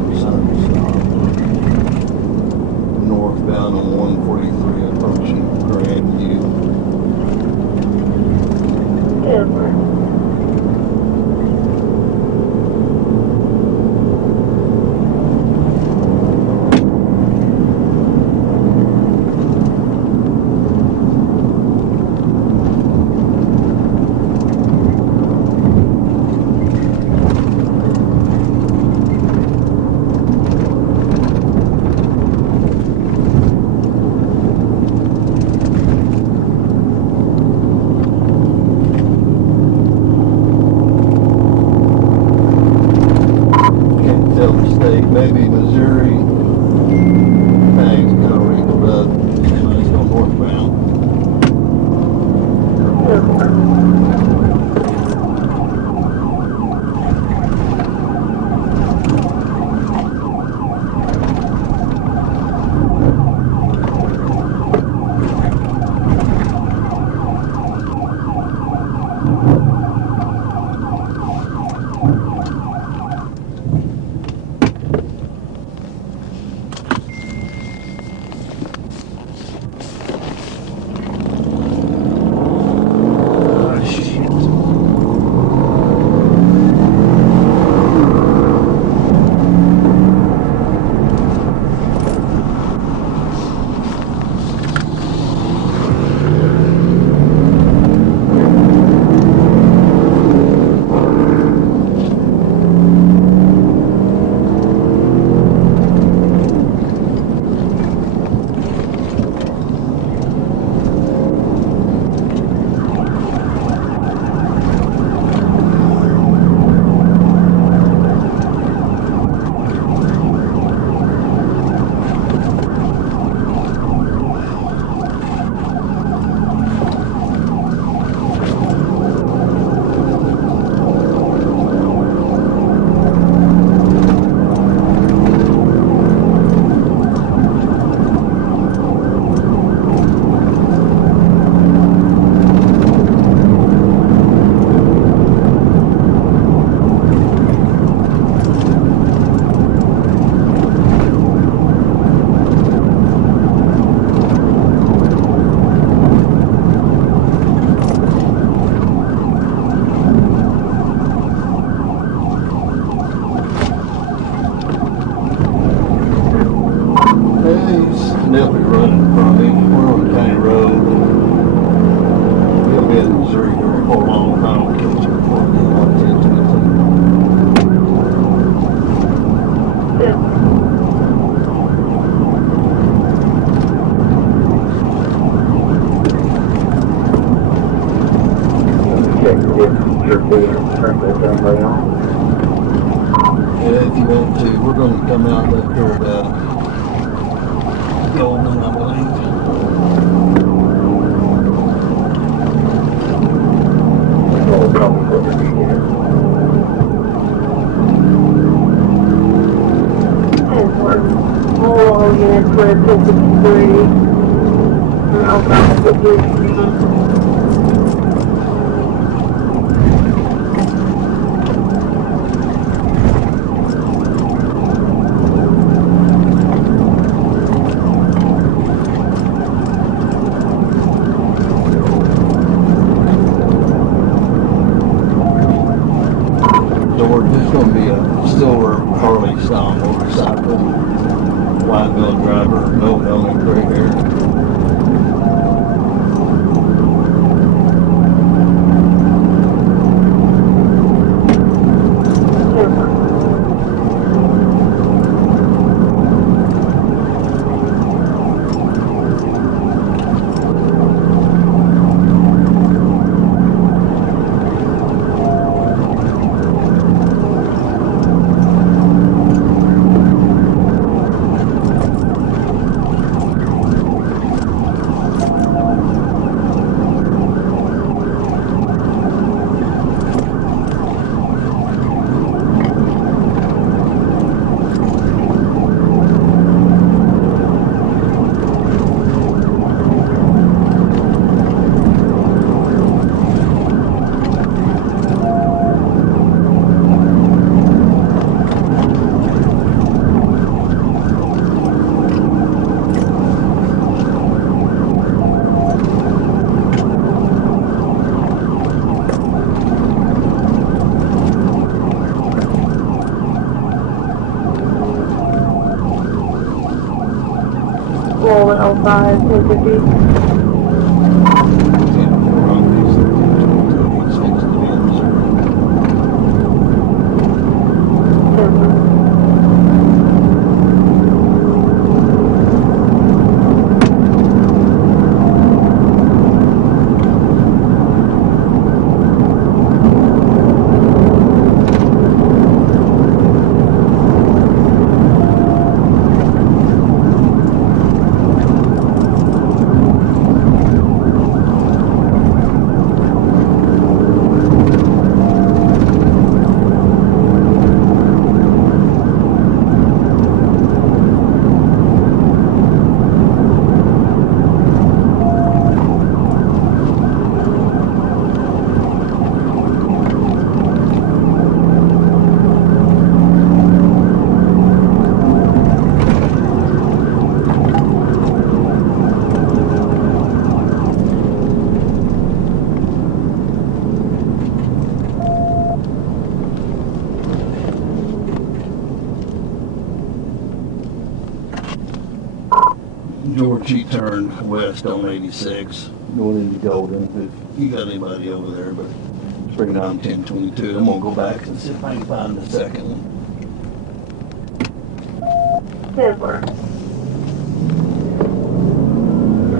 going northbound on 143 approaching Grandview. Maybe Missouri. Thanks, kind of wrinkled up. Anyway, let's go northbound. Definitely running from me. We're on the county road. We'll be in Missouri here for a long time. We'll catch you before we get out there to it. Yeah, if you want to, we're going to come out up here about Golden, I believe. There's going to be a silver Harley style motorcycle, wide wheel driver, no helmet, gray hair. 5, 1050. George, he turned west on 86, going into Golden. If you got anybody over there, but it's bringing down 1022. I'm gonna go back and see if I can find the second one. 10-4.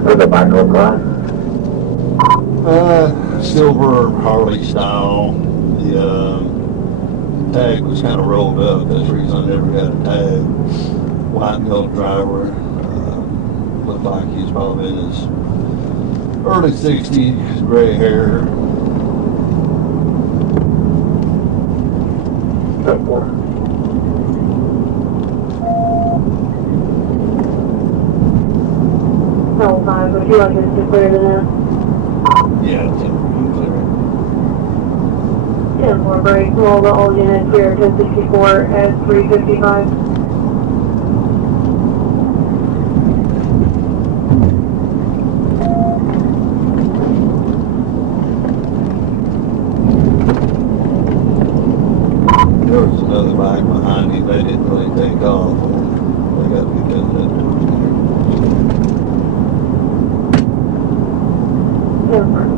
Where's the back of the Silver Harley style. The tag was kind of rolled up. That's the reason I never got a tag. White milk driver. Looked like he's probably in his early 60s, gray hair. 10-4. Level 5, would you like us to clear the net? Yeah, 10 10-4 break, roll the all units clear 1064 at 355. There was another bike behind me. They didn't really take off. They got to be coming up towards me. 10-4.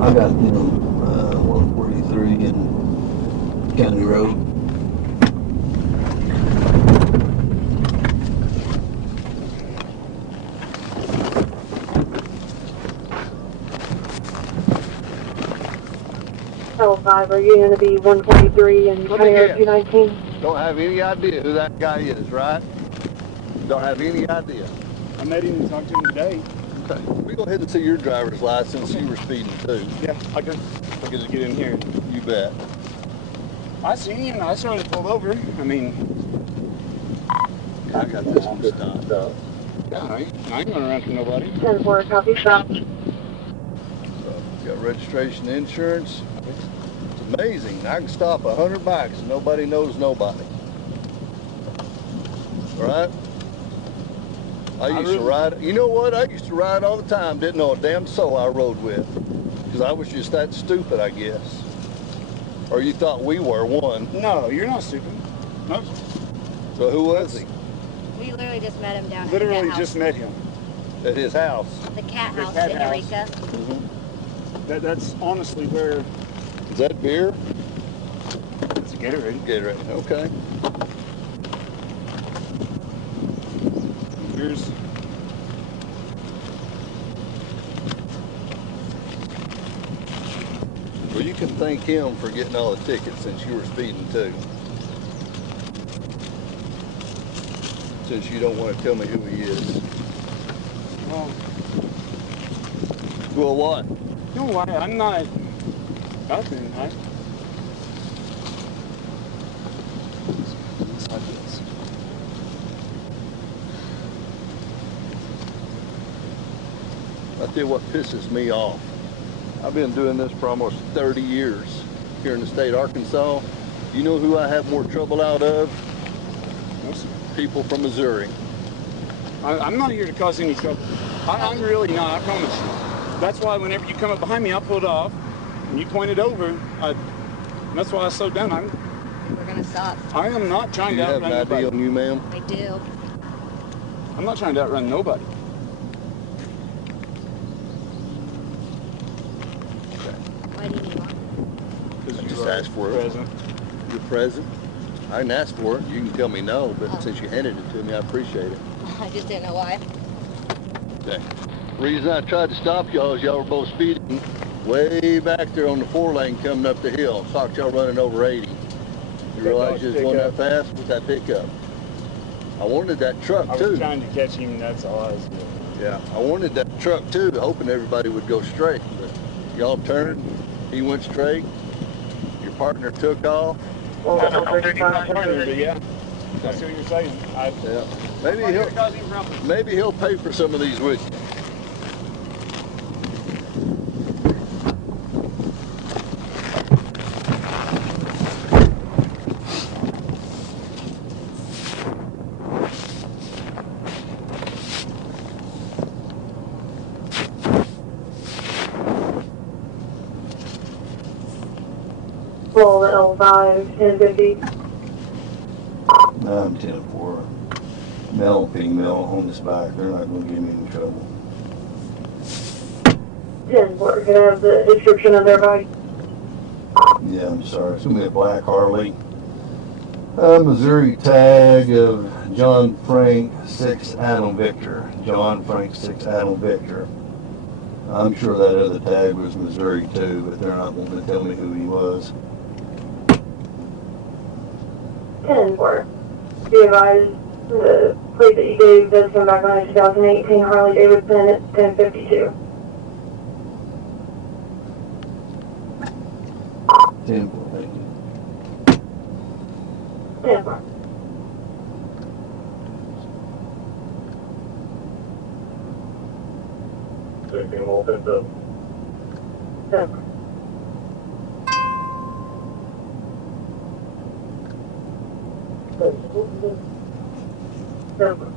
I got them 143 in County Road. Level 5, are you going to be 143 and Let me County Road guess. 219? Don't have any idea who that guy is, right? Don't have any idea. I met him and talked to him today. Okay. We go ahead and see your driver's license. You were speeding too. Yeah, I could just get in here. You bet. I seen him and I started to pull over. I mean, I got this one stopped. yeah, I ain't gonna run from nobody. 10-4, copy, stop. So, got registration, insurance. It's amazing. I can stop 100 bikes and nobody knows nobody. Right? I used to ride. You know what? I used to ride all the time. Didn't know a damn soul I rode with. Because I was just that stupid, I guess. Or you thought we were one. No, you're not stupid. No. So who was he? We literally just met him down at Literally the cat just house. met him. At his house. The cat The house cat in house. Eureka. That's honestly where Is that beer? it's a Gatorade. Gatorade. Okay. Here's Well, you can thank him for getting all the tickets since you were speeding too. Since you don't want to tell me who he is. well, Well, what? no, I'm not nothing. It's like this. I tell you what pisses me off. I've been doing this for almost 30 years here in the state of Arkansas. You know who I have more trouble out of? People from Missouri. I'm not here to cause any trouble. I'm really not, I promise you. That's why whenever you come up behind me, I pulled off. When you pointed over, that's why I slowed down. We're gonna stop. I am not trying Do you to have outrun an ID nobody. on you, ma'am? I do. I'm not trying to outrun nobody. Why do you need one? Because I just asked for it. present. You're present. I didn't ask for it. You can tell me no, but since you handed it to me, I appreciate it. I just didn't know why. Okay. Reason I tried to stop y'all is y'all were both speeding way back there on the 4-lane coming up the hill. Thought y'all running over 80. You realize you was going that fast with that pickup. I wanted that truck I too. was trying to catch him, that's all I was doing. Yeah, I wanted that truck too, hoping everybody would go straight. But y'all turned, he went straight, your partner took off. That's not partner, but yeah. I see what you're saying. Yeah. I'm not here to cause any problems. Maybe he'll pay for some of these with you. Roll the L5, 1050. I'm 10-4. Male and female on this bike. They're not going to give me any trouble. 10-4. Can I have the description of their bike? Yeah, I'm sorry. It's going to be a black Harley. Missouri tag of John Frank 6 Adam Victor. John Frank 6 Adam Victor. I'm sure that other tag was Missouri too, but they're not wanting to tell me who he was. 10-4. Be advised, the plate that you gave does come back on a 2018 Harley-Davidson at 1052. 10-4, thank you. 10-4. Taking all 10 up. 10-4. Number.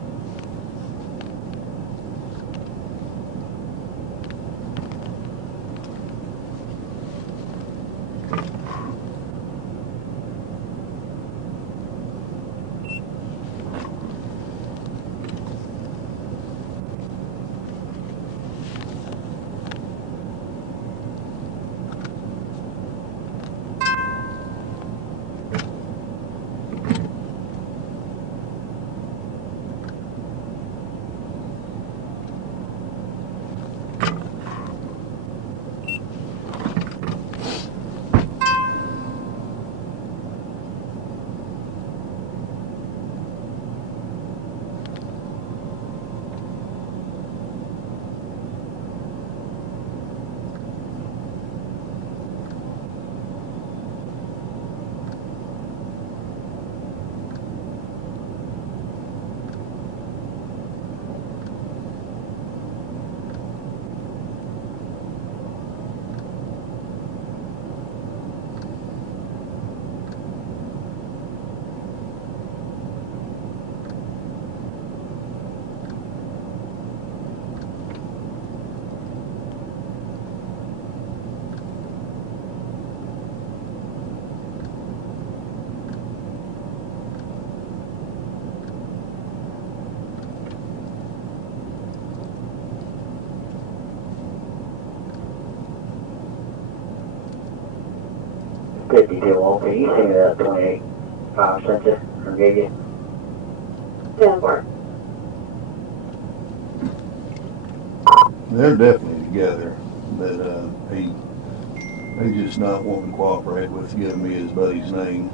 Can you see that 28.5 sent you or gave you? 10-4. They're definitely together, but he just not wanting to cooperate with giving me his buddy's name.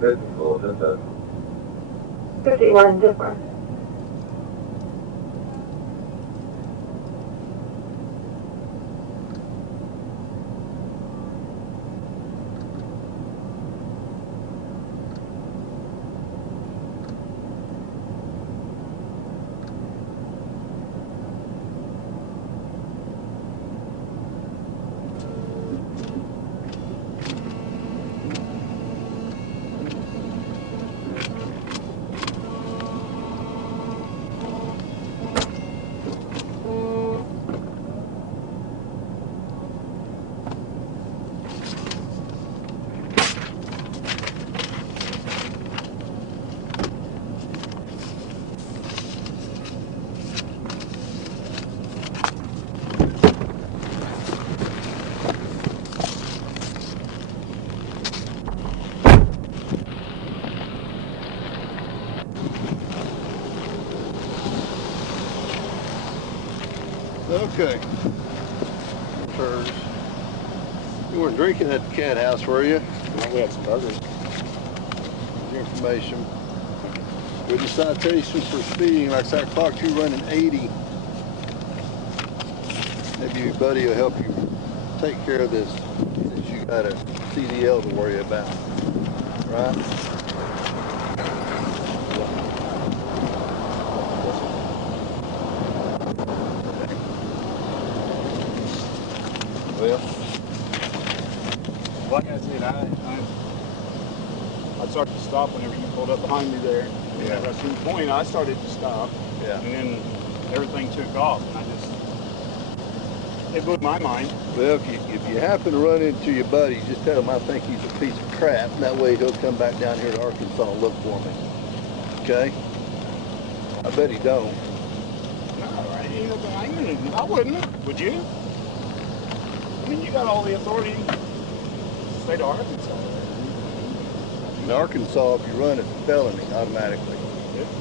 Physical, just a 51 different. Okay. Hers. You weren't drinking at the cat house, were you? No, we had some burgers. Your information. With the citation for speeding, like I clocked you running 80. Maybe your buddy will help you take care of this since you got a CDL to worry about. Right? Well, Like I said, I started to stop whenever you pulled up behind me there. Yeah. At some point, I started to stop. yeah. And then everything took off, and it blew my mind. Well, if you happen to run into your buddy, just tell him I think he's a piece of crap. And that way he'll come back down here to Arkansas and look for me. Okay? I bet he don't. No, I wouldn't. Would you? I mean, you got all the authority in the state of Arkansas. In Arkansas, if you run, it's a felony automatically.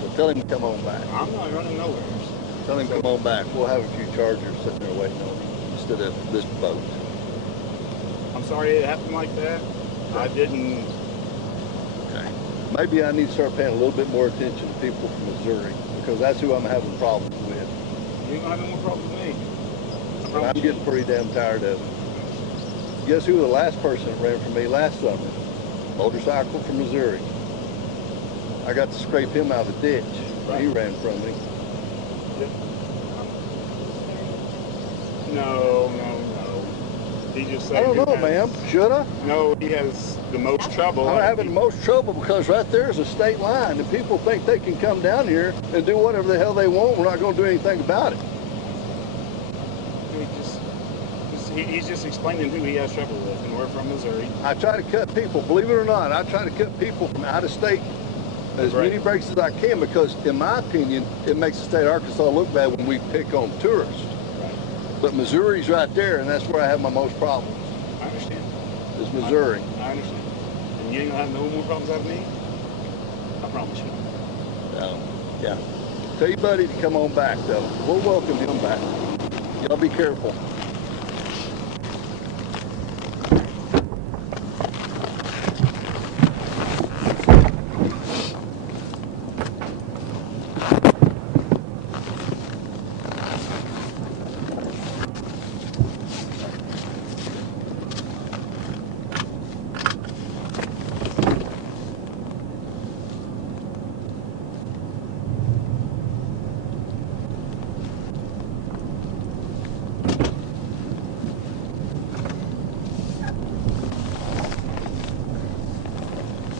So tell him to come on back. I'm not running nowhere. Tell him to come on back. We'll have a few chargers sitting there waiting on him instead of this boat. I'm sorry it happened like that. I didn't. Okay. Maybe I need to start paying a little bit more attention to people from Missouri because that's who I'm having problems with. You ain't gonna have no more problems with me. And I'm getting pretty damn tired of it. Guess who the last person that ran for me last summer? Motorcycle from Missouri. I got to scrape him out of the ditch. He ran from me. No. He just said. I don't know, ma'am. Should I? No, he has the most trouble. I'm having the most trouble because right there is a state line and people think they can come down here and do whatever the hell they want. We're not going to do anything about it. He's just explaining who he has trouble with, and we're from Missouri. I try to cut people, believe it or not, I try to cut people from out of state as many breaks as I can because, in my opinion, it makes the state of Arkansas look bad when we pick on tourists. Right. But Missouri's right there, and that's where I have my most problems. I understand. Is Missouri. I understand. And you ain't gonna have no more problems out of me? I promise you. Yeah. Tell your buddy to come on back, though. We'll welcome him back. Y'all be careful.